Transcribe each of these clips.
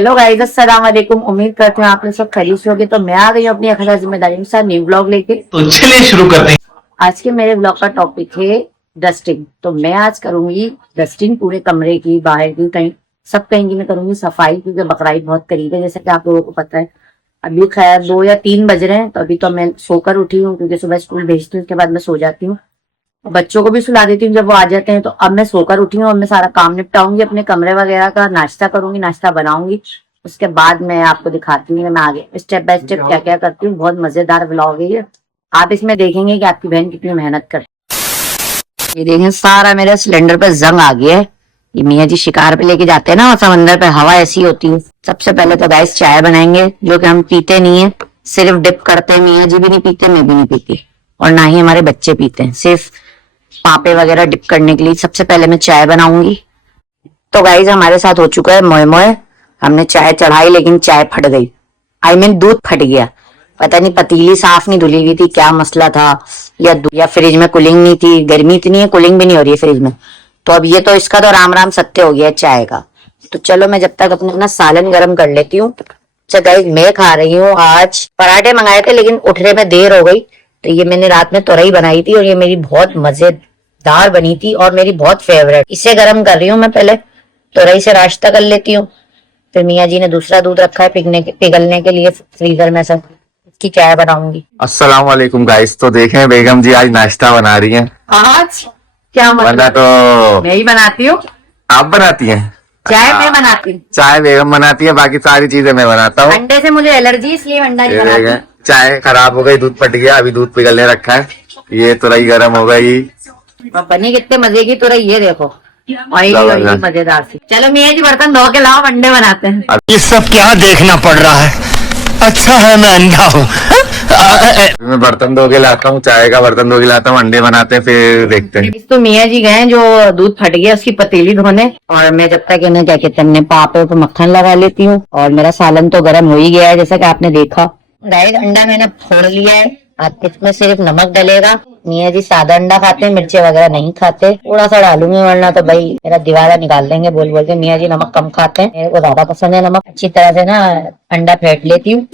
Hello guys, अस्सलाम वालेकुम। उम्मीद करती हूँ आप लोग सब खरीद होगे। तो मैं आ गई हूँ अपनी अखलाक जिम्मेदारी के साथ न्यू ब्लॉग लेके। तो चलिए शुरू करते हैं। आज के मेरे ब्लॉग का टॉपिक है डस्टिंग। तो मैं आज करूंगी डस्टिंग पूरे कमरे की, बाहर की, कहीं सब कहीं की मैं करूंगी सफाई, क्योंकि बकरीद बहुत करीब है जैसे कि आप लोगों को पता है। अभी खैर 2 या 3 बज रहे हैं, तो अभी तो मैं सोकर उठी हूँ क्योंकि सुबह स्कूल भेजती हूँ, उसके बाद मैं सो जाती हूँ। बच्चों को भी सुला देती हूँ जब वो आ जाते हैं। तो अब मैं सोकर उठी हूँ, अब मैं सारा काम निपटाऊंगी, अपने कमरे वगैरह का नाश्ता करूंगी, नाश्ता बनाऊंगी। उसके बाद मैं आपको दिखाती हूँ कि मैं आगे स्टेप बाय स्टेप क्या क्या करती हूँ। बहुत मजेदार व्लॉग है ये, आप इसमें देखेंगे कि आपकी बहन कितनी मेहनत करती है। ये देखें, सारा मेरे सिलेंडर पे जंग आ गया है। ये मियाँ जी शिकार पे लेके जाते हैं ना समंदर पे, हवा ऐसी होती है। सबसे पहले तो गाइस चाय बनाएंगे, जो कि हम पीते नहीं है, सिर्फ डिप करते हैं। मियाँ जी भी नहीं पीते, मैं भी नहीं पीती, और ना ही हमारे बच्चे पीते हैं। सिर्फ पापे वगैरह डिप करने के लिए सबसे पहले मैं चाय बनाऊंगी। तो गाइज हमारे साथ हो चुका है मोए मोए। हमने चाय चढ़ाई लेकिन चाय फट गई, आई मीन दूध फट गया। पता नहीं पतीली साफ नहीं धुली हुई थी, क्या मसला था, या फ्रिज में कूलिंग नहीं थी। गर्मी इतनी है, कूलिंग भी नहीं हो रही है फ्रिज में। तो अब ये तो इसका तो राम राम सत्य हो गया है चाय का। तो चलो मैं जब तक अपना सालन गर्म कर लेती हूँ। अच्छा गाइज, मैं खा रही हूँ आज पराठे मंगाए थे, लेकिन उठने में देर हो गई। तो ये मैंने रात में तुरई बनाई थी और ये मेरी बहुत मजेदार बनी थी और मेरी बहुत फेवरेट। इसे गर्म कर रही हूँ मैं, पहले तुरई से नाश्ता कर लेती हूँ। फिर मियाँ जी ने दूसरा दूध रखा है पिघलने के लिए फ्रीजर में से, की चाय बनाऊंगी। अस्सलाम वालेकुम गाइस। तो देखें बेगम जी आज नाश्ता बना रही हैं। आज क्या वरना मतलब, तो मैं ही बनाती हूँ आप बनाती हैं। चाय, मैं बनाती हूँ। चाय बेगम बनाती है, बाकी सारी चीजें मैं बनाता हूँ। अंडे से मुझे एलर्जी, इसलिए अंडा नहीं ये बनाती। देखें, चाय खराब हो गई, दूध फट गया, अभी दूध पिघलने रखा है। ये तुरई गर्म हो गई। और बनी कितने मजे की तुरई, ये देखो, ऑयली मजेदार सी। चलो मियाँ जी बर्तन धो के लाओ, अंडे बनाते हैं। ये सब क्या देखना पड़ रहा है। अच्छा है मैं अंधा हूँ। मैं बर्तन धो के लाता हूँ, चाय का बर्तन धो के लाता हूँ, अंडे बनाते हैं, फिर देखते हैं। तो मियाँ जी गए जो दूध फट गया उसकी पतीली धोने, और मैं जब तक इन्हें क्या कहते हैं पापे पे मक्खन लगा लेती हूँ। और मेरा सालन तो गर्म हो ही गया है जैसा कि आपने देखा। गाइस अंडा मैंने फोड़ लिया है, आप इसमें सिर्फ नमक डलेगा। मियाँ जी सादा अंडा खाते हैं, मिर्ची वगैरह नहीं खाते। थोड़ा सा डालूंगी वरना तो भाई मेरा दीवारा निकाल देंगे बोल बोल के। मियाँ जी नमक कम खाते हैं, मेरे को ज्यादा पसंद है नमक। अच्छी तरह से ना अंडा फेंट लेती हूँ।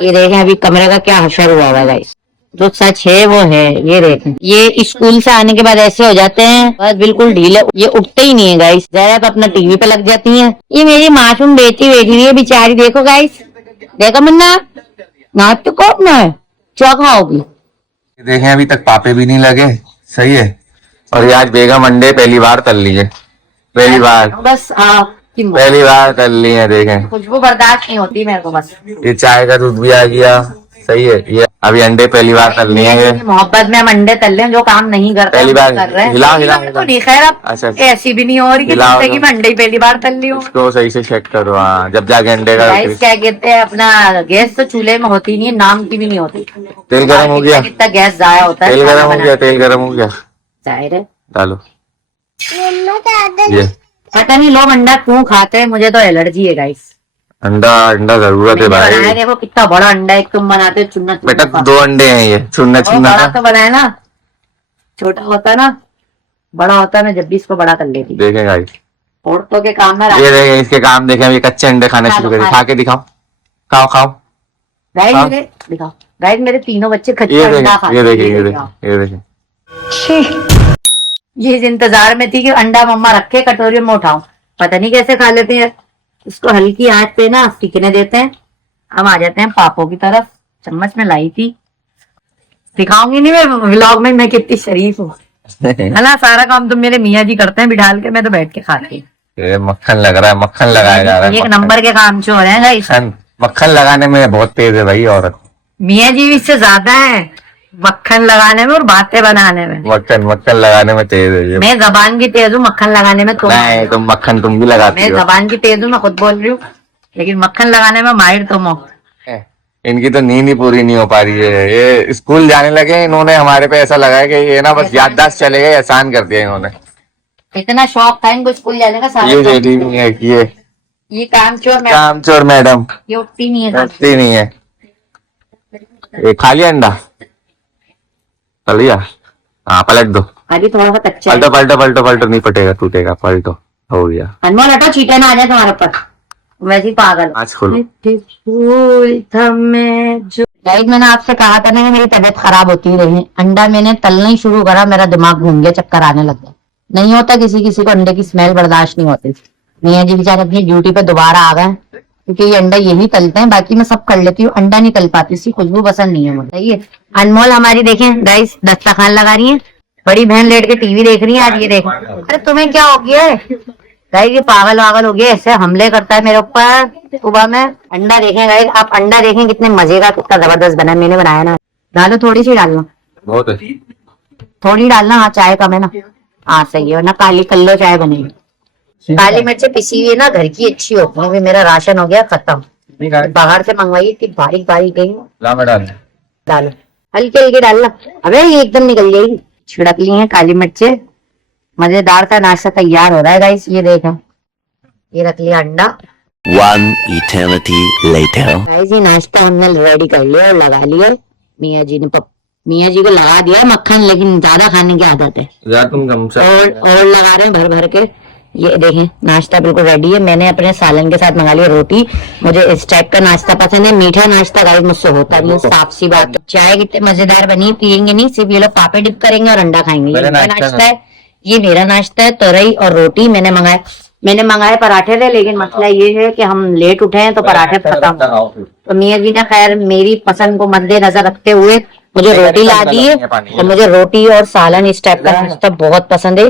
ये देखें अभी कमरे का क्या हशर हुआ है गाइस। जो सच है वो है, ये देखें। ये स्कूल से आने के बाद ऐसे हो जाते हैं, बस बिल्कुल ढीले, ये उठते ही नहीं है गाइस। ज्यादा तो अपना टीवी पे लग जाती हैं। ये मेरी मासूम बेटी बैठी हुई है बेचारी, देखो गाइस, देखो मुन्ना, नाच तो कौन ना है, क्या खाओगी। देखें अभी तक पापे भी नहीं लगे, सही है। और ये आज बेगम अंडे पहली बार तल ली है, पहली बार, बस पहली बार तल ली है। देखें खुशबू बर्दाश्त नहीं होती मेरे को बस। ये चाय का दूध भी आ गया, सही है। ये अभी अंडे पहली बार तल लिए हैं। मोहब्बत में हम अंडे तल रहे हैं, जो काम नहीं करते पहली बार कर रहे हैं। हिलाओ तो नहीं खैर, अब अच्छा ऐसी भी नहीं हो रही कि जिंदगी में अंडे ही पहली बार तल ली हूँ। इसको सही से चेक करो, हाँ, जब जाके अंडे का क्या कहते हैं, अपना गैस तो चूल्हे में होती नहीं है, नाम की भी नहीं होती। तेल गर्म हो गया, कितना गैस जाया होता है। तेल गर्म हो गया, तेल गर्म हो गया, जाहिर है डालो। ये पता नहीं लोग अंडा क्यों खाते हैं, मुझे तो एलर्जी है गाइस। अंडा अंडा जरूरत है भाई। देखो कितना बड़ा अंडा है, तुम बनाते हो चुन्ना बेटा 2 अंडे हैं, ये चुन्ना चुन्ना बड़ा तो बनाए ना, छोटा होता ना, बड़ा होता मैं जब भी इसको बड़ा कर लेती। देखें गाइस, औरतों के काम में ये देखें, इसके काम देखें। अभी कच्चे अंडे खाने शुरू करें, खा के दिखाओ, खाओ खाओ गाइस। मेरे दिखाओ गाइस, मेरे तीनों बच्चे कच्चे ये अंडा देखें, खाते ये हैं। देखें, ये देखें, ये देखें। ये इस इंतजार में थी कि अंडा मम्मा रखे कटोरी में उठाऊं, पता नहीं कैसे खा लेते हैं। इसको हल्की आंच पे ना सिकने देते हैं। हम आ जाते हैं पापों की तरफ। चम्मच में लाई थी, दिखाऊंगी नहीं मैं व्लॉग में मैं कितनी शरीफ हूँ, है ना। सारा काम तो मेरे मियाँ जी करते हैं बिठाल के, मैं तो बैठ के खाती हूँ। ये मक्खन लग रहा है, मक्खन लगाया जा रहा है। एक नंबर के काम चोर है गाइस। मक्खन लगाने में बहुत तेज है भाई औरत। मियाँ जी इससे ज्यादा है मक्खन लगाने में और बातें बनाने में। मक्खन लगाने में तेज है ये। मैं जबान की तेज हूँ, मक्खन लगाने में नहीं, तुम मक्खन तुम भी लगाती मैं हो। जबान की तेज हूँ, मैं खुद बोल रही हूँ, लेकिन मक्खन लगाने में माहिर तुम हो। इनकी तो नींद ही पूरी नहीं हो पा रही है। ये स्कूल जाने लगे, इन्होंने हमारे पे ऐसा लगा है कि ये ना बस याददाश्त चले गए, एहसान कर दिया इन्होंने। इतना शौक था इनको स्कूल जाने का, सारा ये रेडी नहीं है, ये काम चोर मैडम, ये उठती नहीं है, उठती नहीं है। ये खा लिया अंडा, कर लिया, हाँ पलट दो। अभी थोड़ा सा कच्चा है। पलटो पलटो पलटो पलटो, नहीं फटेगा, टूटेगा, पलटो, हो गया। अनमोल हटो, चीटे ना आ जाए तुम्हारे ऊपर, वैसे ही पागल। आज खोलो। फूल थमे जो गाइस, मैंने आपसे कहा था ना कि मेरी तबीयत खराब होती रही। अंडा मैंने तलना ही शुरू करा, मेरा दिमाग घूम गया, चक्कर आने लग गया। नहीं होता किसी किसी को अंडे की स्मेल बर्दाश्त नहीं होती। मियाँ जी बेचारे अपनी ड्यूटी पे दोबारा आ गए, क्योंकि ये अंडा यही तलते हैं, बाकी मैं सब कर लेती हूँ, अंडा नहीं तल पाती, इसकी खुशबू पसंद नहीं है मुझे। सही है। अनमोल हमारी देखें गाइस दस्तरखान लगा रही है, बड़ी बहन लेट के टीवी देख रही है आज। ये देखो, अरे तुम्हें क्या हो गया है गाइस, ये पागल वागल हो गया, ऐसे हमले करता है मेरे ऊपर सुबह में। अंडा देखें गाइस, आप अंडा देखें कितने मजे का, कितना जबरदस्त बना है, मैंने बनाया ना। डालो, थोड़ी सी डालना, बहुत है। थोड़ी डालना। हाँ चाय कम है ना, हाँ सही है, वरना काली कल्लो चाय बनेगी। काली मिर्चें पिसी हुई है ना, घर की अच्छी होती है। अभी मेरा राशन हो गया खत्म, बाहर से मंगवाई थी, बारीक बारीक गई। डालो, हल्की हल्की डालना, अबे ये एकदम निकल जाएगी। छिड़क ली है काली मिर्चें, मजेदार सा नाश्ता तैयार हो रहा है गाइस। ये देखा, ये रख लिया अंडा। One eternity later. गाइस ये नाश्ता हमने रेडी कर लिया और लगा लिया। मियाँ जी ने मियाँ जी को लगा दिया मक्खन, लेकिन ज्यादा खाने की आदत है, तुम कम से और लगा रहे हैं भर भर के। ये देखें नाश्ता बिल्कुल रेडी है। मैंने अपने सालन के साथ मंगा लिया रोटी। मुझे इस टाइप का नाश्ता पसंद है, मीठा नाश्ता गाइस मुझसे होता नहीं, साफ सी बात। चाय कितनी मजेदार बनी, पियेंगे नहीं, सिर्फ ये लोग पापे डिप करेंगे और अंडा खाएंगे। ये मेरा नाश्ता है, ये मेरा नाश्ता है, तोरई और रोटी। मैंने मंगाए पराठे थे, लेकिन मसला ये है कि हम लेट उठे हैं तो पराठे खत्म। तो मियाँ जी ने खैर मेरी पसंद को मद्देनजर रखते हुए मुझे रोटी ला दी है, और मुझे रोटी और सालन इस टाइप का नाश्ता बहुत पसंद है।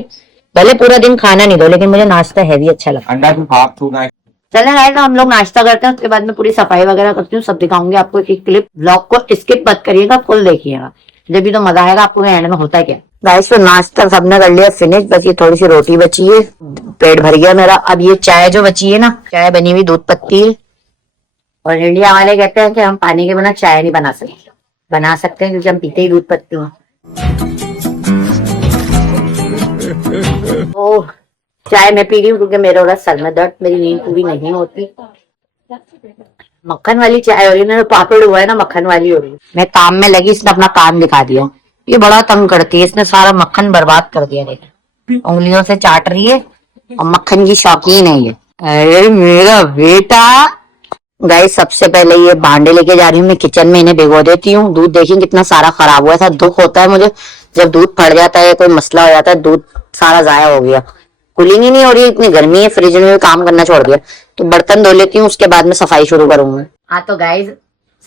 भले पूरा दिन खाना नहीं दो, लेकिन मुझे नाश्ता हैवी अच्छा लगता है। चले गाइस, हम लोग नाश्ता करते हैं, उसके बाद में पूरी सफाई वगैरह करती हूँ, सब दिखाऊंगी आपको एक क्लिप। ब्लॉग को स्किप मत करिएगा, फुल देखिएगा, जब भी तो मजा आएगा आपको एंड में होता है क्या। गाइस तो नाश्ता सबने कर लिया फिनिश, बस ये थोड़ी सी रोटी बची है, पेट भर गया मेरा। अब ये चाय जो बची है ना, चाय बनी हुई दूध पत्ती है, और इंडिया वाले कहते हैं कि हम पानी के बिना चाय नहीं बना सकते हैं, क्योंकि हम पीते ही दूध पत्ती हैं। ओह, चाय मैं पी रही हूँ क्योंकि मेरा हो रहा सर में दर्द, मेरी नींद पूरी नहीं होती। मक्खन वाली चाय हो रही है ना, पापड़ हुआ है ना, मक्खन वाली हो रही है। मैं काम में लगी, इसने अपना काम दिखा दिया। ये बड़ा तंग करती है, इसने सारा मक्खन बर्बाद कर दिया। देखो उंगलियों से चाट रही है, और मक्खन की शौकीन है ये। अरे मेरा बेटा। गाइस सबसे पहले ये भांडे लेके जा रही हूँ मैं किचन में, इन्हें भिगो देती हूँ। दूध देखिए कितना सारा खराब हुआ था, दुख होता है मुझे जब दूध फट जाता है, कोई मसला हो जाता है, दूध सारा जाया हो गया। कूलिंग ही नहीं हो रही, इतनी गर्मी है, फ्रिज में काम करना छोड़ दिया। तो बर्तन धो लेती हूँ, उसके बाद में सफाई शुरू करूंगी। हाँ तो गाइस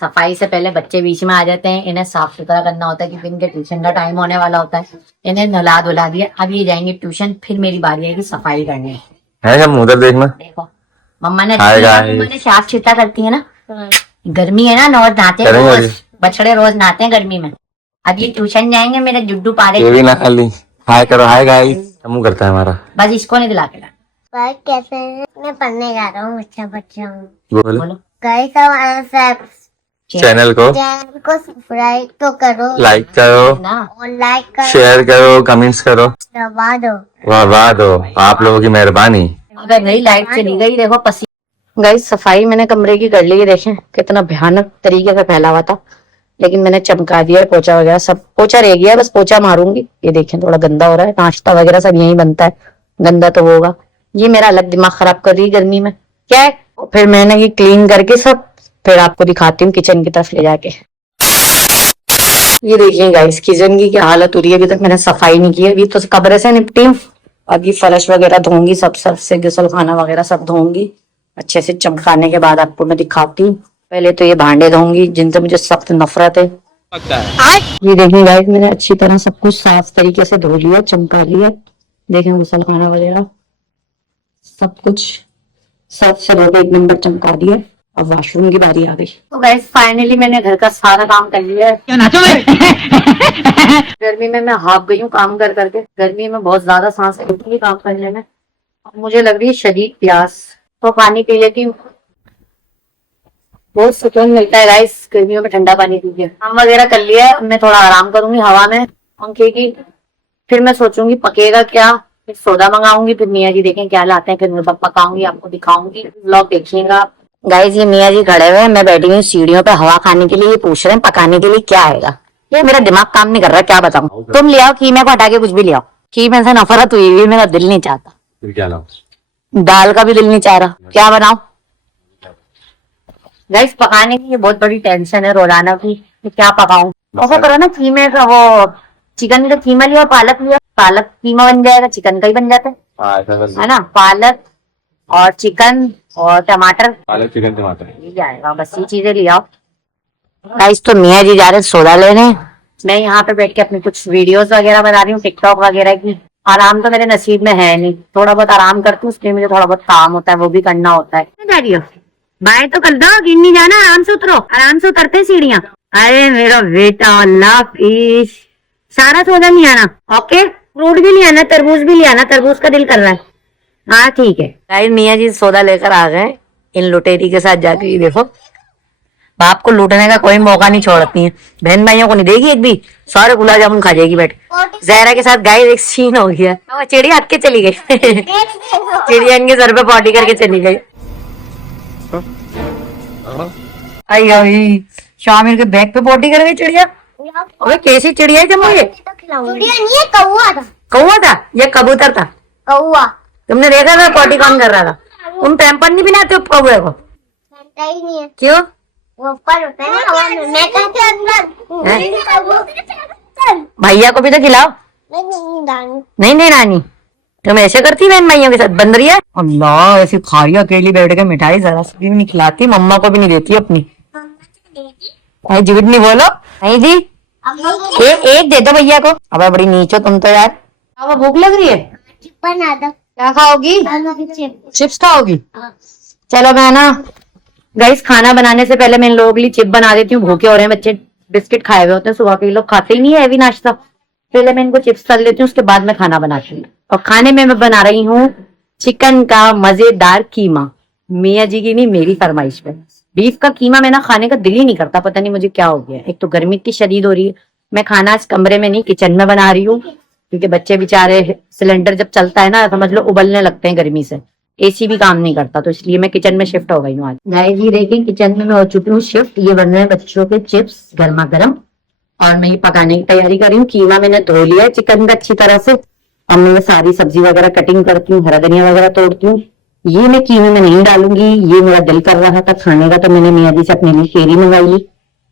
सफाई से पहले बच्चे बीच में आ जाते हैं, इन्हें साफ सुथरा करना होता है, क्योंकि इनके ट्यूशन का टाइम होने वाला होता है। इन्हें नहला धुला दिया, अब ये जाएंगे ट्यूशन, फिर मेरी बारी आएगी सफाई करने। है जब उधर देखना, देखो मम्मा ने साफ छिटा करती है ना, गर्मी है ना, रोज नहाते हैं, रोज बछड़े रोज नहाते हैं गर्मी में। अब ये ट्यूशन जाएंगे, मेरे जुड्डू पारे ना खाली हाय करो, हाय गाइस मुंह करता है हमारा, बस इसको नहीं दिला के ला। कैसे मैं पढ़ने जा रहा हूँ, अच्छा बच्चा हूँ। बोलो गाइस चैनल को सब्सक्राइब तो करो, लाइक करो, ना और लाइक करो, शेयर करो, कमेंट्स करो, दबा दो। वाह दो, आप लोगों की मेहरबानी। अगर नहीं लाइट चली गई, देखो पसीना। गाइस सफाई मैंने कमरे की कर ली है, देखें कितना भयानक तरीके से फैला हुआ था, लेकिन मैंने चमका दिया, पोछा वगैरह सब, पोछा रह गया, बस पोछा मारूंगी। ये देखें थोड़ा गंदा हो रहा है, नाश्ता वगैरह सब यही बनता है, गंदा तो होगा। ये मेरा अलग दिमाग खराब कर रही है गर्मी में, क्या है। फिर मैंने ये क्लीन करके सब, फिर आपको दिखाती हूँ किचन की तरफ ले जाके। ये देखिए गाइस किचन की क्या हालत हो रही है, अभी तक मैंने सफाई नहीं की है। अभी तो कमरे से निपटी हूँ, अभी फर्श वगैरह धोंगी, सब से गुसल खाना वगैरह सब धोंगी, अच्छे से चमकाने के बाद आपको मैं दिखाती हूँ। पहले तो ये भांडे धोंगी जिनसे मुझे सख्त नफरत है। ये देखिए गाइस मैंने अच्छी तरह सब कुछ साफ तरीके से धो लिया, चमका लिया। देखें गुसल खाना वगैरह सब कुछ साफ से धो के एक नंबर चमका दिया। अब वॉशरूम की बारी आ गई। तो गाइस फाइनली मैंने घर का सारा काम कर लिया है। क्यों नाचो गर्मी में मैं हाफ गई हूँ काम कर करके, गर्मी में बहुत ज्यादा सांस लेती है काम करने में, मुझे लग रही है शदीद प्यास, तो पानी पी लेती हूँ, बहुत सुकून मिलता है गाइस गर्मियों में ठंडा पानी पी के। काम वगैरह कर लिया है, अब मैं थोड़ा आराम करूंगी हवा में पंखे की, फिर मैं सोचूंगी पकेगा क्या, फिर सोडा मंगाऊंगी, फिर मियाँ जी देखें क्या लाते हैं, फिर मैं पकाऊंगी, आपको दिखाऊंगी, व्लॉग देखिएगा। गाइस ये मियाँ जी खड़े हुए हैं, मैं बैठी हुई सीढ़ियों पे हवा खाने के लिए, ये पूछ रहे हैं पकाने के लिए क्या आएगा। ये मेरा दिमाग काम नहीं कर रहा, क्या बताऊं। तुम ले आओ कीमे को हटा के, कुछ भी ले आओ। कीमे से नफरत हुई है, मेरा दिल नहीं चाहता। फिर क्या लाऊं? दाल का भी दिल नहीं चाह रहा, क्या बनाऊं। गाइस पकाने की ये बहुत बड़ी टेंशन है रोजाना की, कि क्या पकाऊं। ऐसा करो ना, कीमे का वो चिकन का कीमा लिया, पालक लिया, पालक कीमा बन जाएगा, चिकन का ही बन जाता हाँ ऐसा कर है ना। पालक और चिकन और टमाटर, पालक चिकन टमाटर। ये जाएगा, बस ये चीजें ले आओ। गाइस तो मियाँ जी जा रहे हैं सौदा लेने, मैं यहाँ पे बैठ के अपनी कुछ वीडियोस वगैरह बना रही हूँ टिकटॉक वगैरह की। आराम तो मेरे नसीब में है नहीं, थोड़ा बहुत आराम करती हूँ, उसमें मुझे थोड़ा बहुत काम होता है, वो भी करना होता है। जा रही हो बाय तो कर दो, गिननी जाना, आराम से उतरो, आराम से उतरते हैं सीढ़ियाँ। अरे मेरा बेटा अल्लाह हाफिज। सारा सौदा नहीं आना, ओके। फ्रूट भी नहीं आना, तरबूज भी नहीं आना, तरबूज का दिल कर रहा है। हाँ ठीक है। गाइस मियाँ जी सौदा लेकर आ गए इन लुटेरी के साथ जाके। ये देखो, बाप को लूटने का कोई मौका नहीं छोड़ती है, बहन भाइयों को नहीं देगी एक भी, सारे गुलाब जामुन खा जाएगी बैठ। जहरा के साथ गाइस एक सीन हो गया, वो चिड़िया हट के चली गई चिड़िया इनके सर पे पॉटी करके चली गई। आई आई शामिर के बैग पे पॉटी कर गई चिड़िया। अबे कैसी चिड़िया है जम्मू ये? चिड़िया नहीं है, कौआ था। कौवा था? ये कबूतर था। कौआ तुमने देखा था पॉटी कौन कर रहा था? तुम पैम्पर नहीं पिलाते हो कौवे को? घंटा ही नहीं है, क्यों? वो ऊपर होता है ना हवा में, मैं कहती हूँ अंदर। भैया को भी तो खिलाओ। नहीं दानी, नहीं नहीं रानी, तुम ऐसे करती बहन भाइयों के साथ, बंदरिया। अल्लाह ऐसी खा रही अकेली बैठ के मिठाई, जरा सी भी नहीं खिलाती, मम्मा को भी नहीं देती अपनी। भाई जिविट नहीं बोलो। नहीं जी, एक दे दो भैया को। अब बड़ी नीचो तुम तो यार। अब भूख लग रही है, चिप बना दो। क्या खाओगी? चिप। चिप्स खाओगी? चलो मैं ना गाइस खाना बनाने से पहले मैं इन लोगों के लिए चिप बना देती हूँ। भूखे हो रहे हैं बच्चे, बिस्किट खाए हुए होते हैं सुबह के, लोग खाते ही नहीं है हैवी नाश्ता। पहले मैं इनको चिप्स तल लेती हूँ, उसके बाद मैं खाना बनाती हूँ। और खाने में मैं बना रही हूँ चिकन का मजेदार कीमा। मियाँ जी की नहीं, मेरी फरमाइश पे। बीफ का कीमा मैं ना खाने का दिल ही नहीं करता, पता नहीं मुझे क्या हो गया। एक तो गर्मी इतनी शदीद हो रही है, मैं खाना आज कमरे में नहीं किचन में बना रही हूँ, क्योंकि बच्चे बेचारे सिलेंडर जब चलता है ना समझ लो उबलने लगते हैं गर्मी से, एसी भी काम नहीं करता, तो इसलिए मैं किचन में शिफ्ट हो गई हूँ आज। गाइस ये देखिए किचन में मैं हो चुकी हूँ शिफ्ट। ये बन रहे हैं बच्चों के चिप्स गर्मा गर्म, और मैं ये पकाने की तैयारी कर रही हूँ। कीमा मैंने धो लिया है चिकन का अच्छी तरह से। अब मैं सारी सब्जी वगैरह कटिंग करती हूँ, हरा धनिया वगैरह तोड़ती हूँ। ये मैं कीमे में नहीं डालूंगी, ये मेरा दिल कर रहा था खाने का, तो मैंने मियाँ जी से अपने लिए केरी मंगाई ली।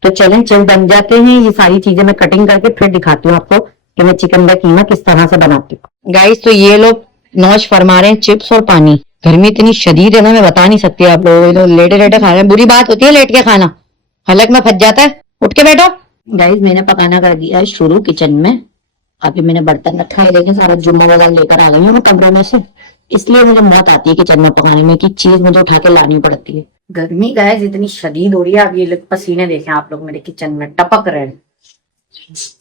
तो चलें चल बन जाते हैं। ये सारी चीजें मैं कटिंग करके फिर दिखाती हूँ आपको कि मैं चिकन का कीमा किस तरह से बनाती हूँ। गाइस तो ये लोग नौश फरमा रहे हैं चिप्स और पानी। गर्मी इतनी शदीद है ना, मैं बता नहीं सकती आप लोगों को। लेटे लेटे खा रहे हैं, बुरी बात होती है लेट के खाना, हलक में फंस जाता है। उठ के बैठो। गाइस मैंने पकाना कर दिया है शुरू किचन में। अभी मैंने बर्तन रखा है, लेकिन सारा जुम्मा वगैरह लेकर आ गई हूँ कमरे में से, इसलिए मुझे मौत आती है किचन में पकाने में, कि चीज मुझे उठा के लानी पड़ती है। गर्मी गाइस इतनी शदीद हो रही है। अब ये लोग पसीने देखें आप लोग मेरे किचन में टपक रहे हैं।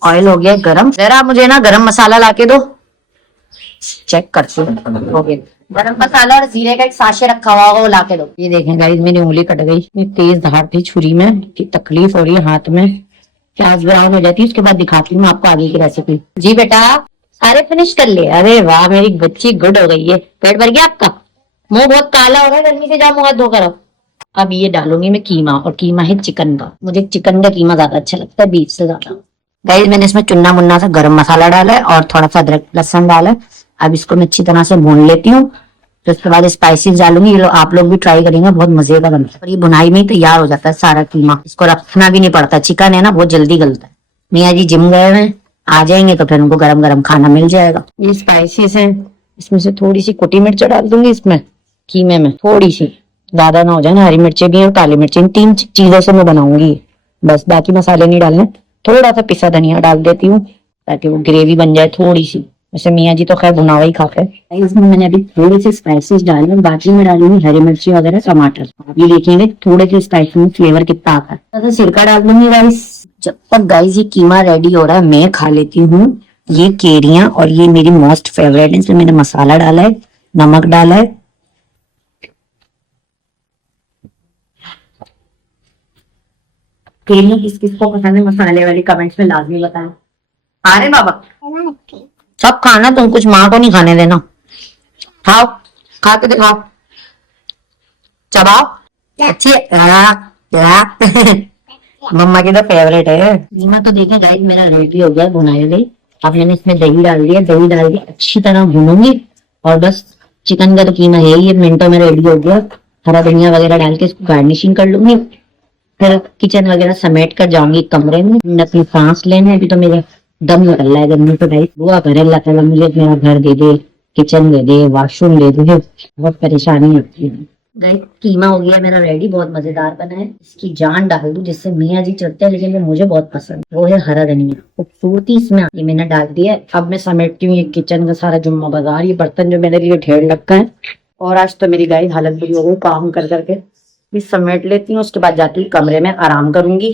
ऑयल हो गया गरम, जरा मुझे ना गरम मसाला लाके दो, चेक करती हूँ। हो गया गरम मसाला, और जीरे का एक साशे रखा हुआ होगा वो लाके दो। ये देखें गाइस मेरी उंगली कट गई, इतनी तेज धार थी छुरी में, इतनी तकलीफ हो रही है हाथ में। प्याज ब्राउन हो जाती है उसके बाद दिखाती हूँ आपको आगे की रेसिपी। जी बेटा सारे फिनिश कर लिए? अरे वाह मेरी बच्ची गुड हो गई है। पेट भर गया आपका? मुंह बहुत काला हो रहा है गर्मी से, जाओ मुंह हाथ धोकर आओ। अब ये डालूंगी मैं कीमा, और कीमा है चिकन का। मुझे चिकन का कीमा ज्यादा अच्छा लगता है बीफ से ज्यादा। गाइस मैंने इसमें चुन्ना मुन्ना सा गरम मसाला डाला है और थोड़ा सा अदरक लहसुन डाला है। अब इसको मैं अच्छी तरह से भून लेती हूँ, तो उसके बाद स्पाइसेस डालूंगी। ये आप लोग भी ट्राई करेंगे, बहुत मजे का बनता है। और ये भुनाई में ही तैयार हो जाता है सारा कीमा, इसको रखना भी नहीं पड़ता। चिकन है ना बहुत जल्दी गलता है। मियाँ जी जिम गए हैं, आ जाएंगे तो फिर उनको गरम गरम खाना मिल जाएगा। ये स्पाइसेस हैं, इसमें से थोड़ी सी कुटी मिर्च डाल दूंगी इसमें कीमे में, थोड़ी सी, ज्यादा ना हो जाए ना। हरी मिर्चें भी और काली मिर्चें, इन 3 चीजों से मैं बनाऊंगी बस, बाकी मसाले नहीं डालने। थोड़ा सा पिसा धनिया डाल देती हूँ ताकि वो ग्रेवी बन जाए थोड़ी सी। वैसे मियाँ जी तो खैर भुनावा ही खाते हैं। इसमें मैंने अभी थोड़े से स्पाइसेस डाले, बाकी में डालूंगी हरी मिर्ची वगैरह टमाटर। आप ये देखेंगे थोड़े से स्पाइस में फ्लेवर कितना आता है। तो सिरका डाल दूंगी गाइस। जब तक गाइस ये कीमा रेडी हो रहा है मैं खा लेती हूँ ये केरियां, और ये मेरी मोस्ट फेवरेट है। इसमें मैंने मसाला डाला है, नमक डाला है, केरियां किस किस को पसंद है मसाले वाली कमेंट्स में लाजमी बताएं। आ रहे बाबा सब खाना, तुम कुछ माँ को नहीं खाने देना। खाओ, खा के दिखाओ, चबाओ। अच्छी मम्मा की तो फेवरेट है। कीमा तो देखें गाइस मेरा रेडी हो गया, भुनाई गई। अब मैंने इसमें दही डाल दिया, दही डाल के अच्छी तरह भूनूंगी और बस चिकन का तो कीमा है ये मिनटों में रेडी हो गया। हरा धनिया वगैरह डाल के इसको गार्निशिंग कर लूंगी, फिर किचन वगैरह समेट कर जाऊंगी कमरे में अपनी सांस लेने। अभी तो मेरे दम निकल रहा है गर्मी तो गाइस। दुआ करे अल्लाह ताला मुझे मेरा घर दे दे, किचन दे दे, वॉशरूम दे दे, बहुत परेशानी होती है। गाइस कीमा हो गया मेरा रेडी, बहुत मजेदार बना है। इसकी जान डाल दूं जिससे मियाँ जी चलते हैं, लेकिन मुझे बहुत पसंद वो है हरा धनिया। खूबसूरती इसमें ये मैंने डाल दिया है। अब मैं समेटती हूँ ये किचन का सारा जुम्मा बाजार, ये बर्तन जो मेरे लिए ढेर लगता है। और आज तो मेरी गाइस हालत बुरी हो गई काम कर करके। भी समेट लेती हूँ, उसके बाद जाती हूँ कमरे में आराम करूंगी।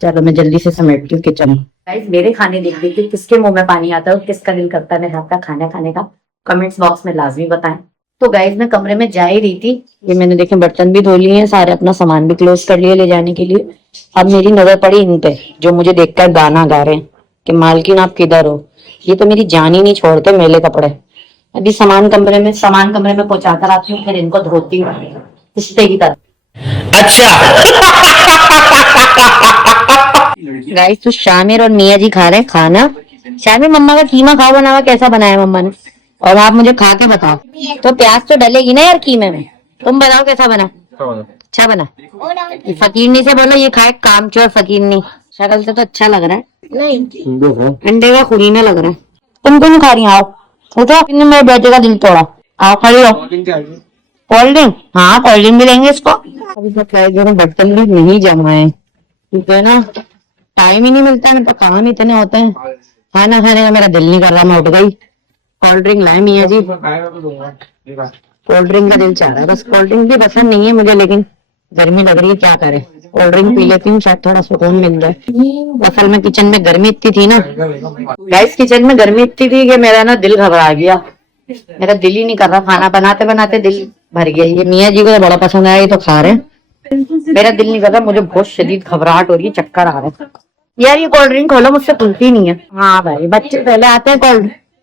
चलो मैं जल्दी से समेटती हूँ किचन। गाइस मेरे खाने देख देख के किसके मुंह में पानी आता है, किसका दिल करता है मेरे हाथ का खाना खाने का, कमेंट्स बॉक्स में लाजमी बताएं। तो गाइस मैं कमरे में जा ही रही थी, ये मैंने देखे बर्तन भी धो लिए हैं सारे, अपना सामान भी क्लोज कर लिया ले जाने के लिए। अब मेरी नजर पड़ी इन पे जो मुझे देखकर गाना गा रहे हैं कि मालकिन आप किधर हो। ये तो मेरी जान ही नहीं छोड़ते मेले कपड़े। अभी सामान कमरे में पहुंचाकर आती हूँ, फिर इनको धोती हूँ रिश्ते की तरह। गाइस तो शामिर और मियाँ जी खा रहे हैं खाना। शामिर मम्मा का कीमा खाओ बना हुआ, कैसा बनाया मम्मा ने, और आप मुझे खा के बताओ। तो प्याज तो डलेगी ना यार कीमे में, तुम बताओ कैसा बना। अच्छा बना। ये फकीरनी से बोलो ये खाए, कामचोर फकीरनी। शक्ल से तो अच्छा लग रहा है, नहीं अंडे का खुरीना लग रहा है। तुम क्यों नहीं खा रही? आओ उठो, मेरे बेटे का दिल तोड़ा। आओ खड़ी हो। कोल्ड ड्रिंक, हाँ कोल्ड ड्रिंक भी लेंगे इसको। अभी तो बर्तन भी नहीं जमाए क्योंकि है ना टाइम ही नहीं मिलता है, मेरे तो काम इतने होते हैं। खाना खाने का मेरा दिल नहीं कर रहा, मैं उठ गई। कोल्ड ड्रिंक लाए मियाँ जी, कोल्ड ड्रिंक का दिल चाह रहा है। बस कोल्ड ड्रिंक भी पसंद नहीं है मुझे, लेकिन गर्मी लग रही है क्या करे, कोल्ड ड्रिंक पी लेती हूँ शायद थोड़ा सुकून मिल जाए। असल में किचन में गर्मी इतनी थी ना गाइस, किचन में गर्मी इतनी थी कि मेरा ना दिल घबरा गया। मेरा दिल ही नहीं कर रहा, खाना बनाते बनाते दिल भर गया। ये मियाँ जी को तो बड़ा पसंद आया, ये तो खा रहे हैं, मेरा दिल नहीं कर रहा। मुझे बहुत शदीद घबराहट हो रही है, चक्कर आ रहे हैं यार। ये कोल्ड ड्रिंक खोलो, मुझसे खुलती नहीं है। हाँ भाई बच्चे पहले आते हैं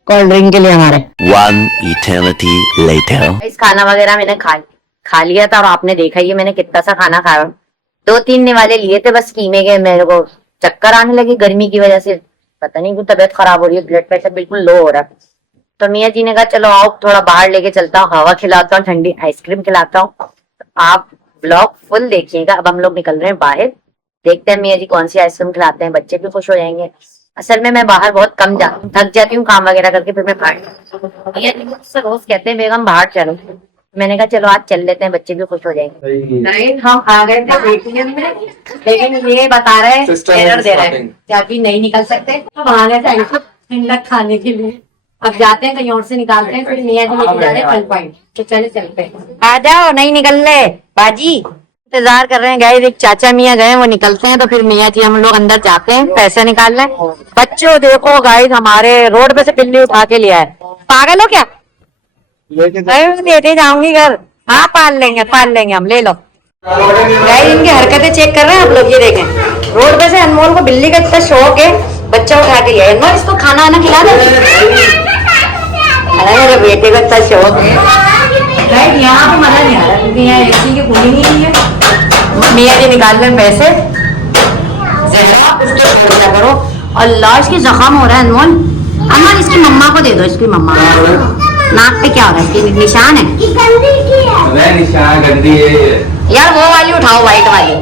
कोल्ड ड्रिंक के लिए हमारे। One eternity later. इस खाना वगैरह मैंने खा लिया था और आपने देखा ही है मैंने कितना सा खाना खाया। 2-3 निवाले लिए थे बस कीमे के, मेरे को चक्कर आने लगी गर्मी की वजह से। पता नहीं क्यों तबीयत खराब हो रही है, ब्लड प्रेशर बिल्कुल लो हो रहा है। तो मियाँ जी ने कहा चलो आओ थोड़ा बाहर लेके चलता हूँ, हवा खिलाता हूँ, ठंडी आइसक्रीम खिलाता हूँ। आप ब्लॉग फुल देखिएगा। अब हम लोग निकल रहे हैं बाहर, देखते हैं मियाँ जी कौन सी आइसक्रीम खिलाते हैं, बच्चे भी खुश हो जाएंगे। असल में मैं बाहर बहुत कम जाती हूँ, थक जाती हूँ काम वगैरह करके, फिर मैं बाहर। मियाँ जी मुझसे रोज कहते हैं बेगम बाहर चलो, मैंने कहा चलो आज चल लेते हैं, बच्चे भी खुश हो जाएंगे। नहीं हम आ गए थे ATM में, लेकिन ये बता रहे हैं एरर दे रहे हैं क्या कि नहीं निकल सकते। अब आ गए थे ठंडक खाने के लिए, अब जाते हैं कहीं और से निकालते हैं, फिर मियाँ जी लेके जा रहे हैं फल पॉइंट। तो चले चलते हैं, आ जाओ नहीं निकल रहे बाजी, इंतजार कर रहे हैं गाइस। एक चाचा मियाँ गए, वो निकलते हैं तो फिर मियाँ जी हम लोग अंदर जाते हैं पैसे निकालने। बच्चों देखो गाइस हमारे रोड पे से बिल्ली उठा के लिया है, पागल हो क्या? लेते जाऊंगी घर। हाँ पाल लेंगे हम, ले लो। गाइस इनकी हरकतें चेक कर रहे हैं आप लोग, ये देखें रोड पे से अनमोल को बिल्ली का इतना शौक है, बच्चा उठा के लिया है। अनमोल इसको खाना आना खिला दो। अरे मेरे बेटे का इतना शौक है। गाइस यहाँ पे मजा नहीं आ रहा क्योंकि यहाँ एसी की कूलिंग ही नहीं है। मियाँ जी निकाल रहे पैसे, जरा करो। और लाश की जख्म हो रहा है अनमोल, अनमोल इसकी मम्मा को दे दो, इसकी मम्मा को। नाक पे क्या हो रहा है, इसकी निशान है? निशान गंदी है यार, वो वाली उठाओ व्हाइट वाली।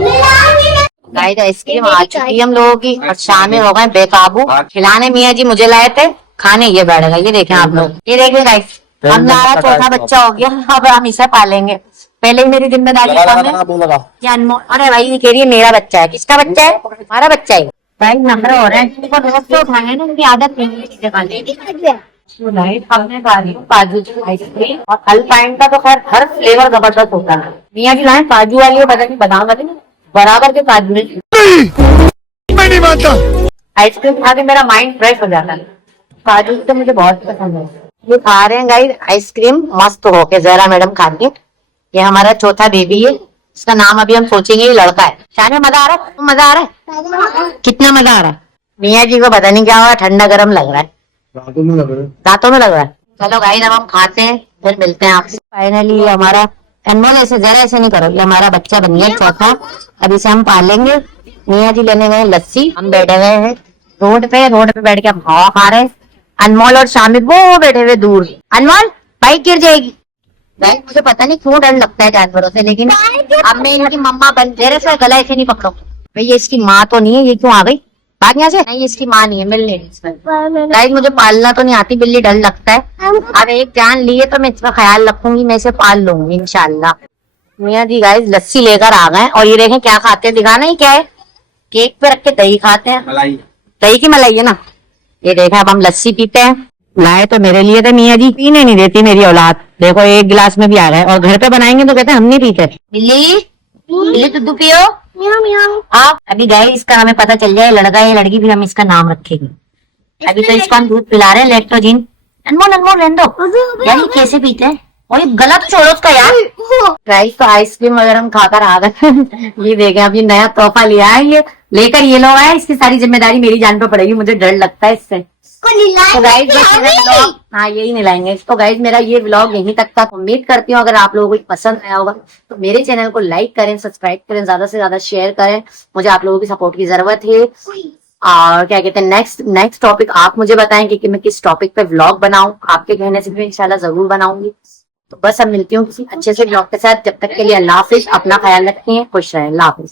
गाइस आइसक्रीम आ चुकी है हम लोगों की और शामिल हो गए बेकाबू खिलाने। मियाँ जी मुझे लाए थे खाने, ये बैठ गए। ये देखें आप लोग, ये देखें गाइस हमारा चौथा बच्चा हो गया, अब हम इसे पालेंगे। पहले ही मेरी जिम्मेदारी ये अनमोल। अरे भाई ये कह रही है मेरा बच्चा है, किसका बच्चा है? हमारा बच्चा है। भाई नखरे हो रहे हैं, रोज तो उठाए ना, उनकी आदत नहीं खाने। हमने खा ली काजू की आइसक्रीम और अल्पाइन का तो खैर हर फ्लेवर जबरदस्त होता है। मियाँ जी लाए काजू वाली और पता नहीं बादाम वाली, बराबर के काजू मैं नहीं मानता। आइसक्रीम खा के मेरा माइंड फ्रेश हो जाता है। काजू तो मुझे बहुत पसंद है। ये खा रहे हैं गाइस आइसक्रीम मस्त होके, जहरा मैडम खा के। ये हमारा चौथा बेबी है, इसका नाम अभी हम सोचेंगे, ये लड़का है। शान में मजा आ रहा है? मजा आ रहा है? कितना मजा आ रहा है? मियाँ जी को पता नहीं क्या हुआ, ठंडा गर्म लग रहा है, दांतों में लग रहा है। चलो गाइस अब हम खाते हैं, फिर मिलते हैं आपसे। फाइनली हमारा अनमोल ऐसे जरा ऐसे नहीं करो, ये हमारा बच्चा बन गया चौथा, अब इसे हम पालेंगे। मियाँ जी लेने गए लस्सी, हम बैठे हुए हैं रोड पे बैठ के हम हवा खा रहे हैं। अनमोल और शामिर वो बैठे हुए दूर। अनमोल बाइक गिर जाएगी। भाई मुझे पता नहीं क्यों डर लगता है जानवरों से, लेकिन अब मैं इनकी मम्मा बन दे रहे, गला ऐसे नहीं पकड़ो। भाई ये इसकी माँ तो नहीं है, ये क्यों आ गई भाग यहाँ से? नहीं ये इसकी माँ नहीं है, मिल नहीं। गाइस मुझे पालना तो नहीं आती, बिल्ली डर लगता है। अब एक जान लिए तो मैं इसका ख्याल रखूंगी, मैं इसे पाल लूंगी इंशाल्लाह। मियाँ जी गाइस लस्सी लेकर आ गए और ये देखें क्या खाते हैं, दिखाना ही क्या है, केक पे रख के दही खाते हैं, दही की मलाई है ना। ये देखें अब हम लस्सी पीते हैं। लाए तो मेरे लिए थे मियाँ जी, पीने नहीं देती मेरी औलाद। देखो एक गिलास में भी आ गए, और घर पे बनाएंगे तो कहते हैं हम नहीं पीते। बिल्ली बिल्ली दूध पियो। म्याऊ म्याऊ। आप अभी गए इसका हमें पता चल जाए लड़का या लड़की, फिर हम इसका नाम रखेंगे। अभी तो इसको हम दूध पिला रहे हैं लैक्टोजिन। अनमोल अनमोल रहने दो यार, ये कैसे पीते हैं? और ये गला तो छोड़ो उसका यार। गाइस तो आइसक्रीम वगैरह हम खाकर आ गए। ये देखें अभी नया तोहफा लिया है, ये लेकर ये लोग आए, इसकी सारी जिम्मेदारी मेरी जान पे पड़ेगी, मुझे डर लगता है इससे। तो गाइस हाँ यही मिलाएंगे। तो गाइस मेरा ये व्लॉग यहीं तक था। उम्मीद करती हूँ अगर आप लोगों को पसंद आया होगा तो मेरे चैनल को लाइक करें, सब्सक्राइब करें, ज्यादा से ज्यादा शेयर करें। मुझे आप लोगों की सपोर्ट की जरूरत है। और क्या कहते हैं नेक्स्ट टॉपिक आप मुझे बताएं कि मैं किस टॉपिक पे व्लॉग बनाऊं, आपके कहने से भी इंशाल्लाह जरूर बनाऊंगी। तो बस अब मिलती हूँ किसी अच्छे से व्लॉग के साथ, जब तक के लिए अल्लाह हाफिज, अपना ख्याल रखें, खुश रहें, अल्लाह हाफिज।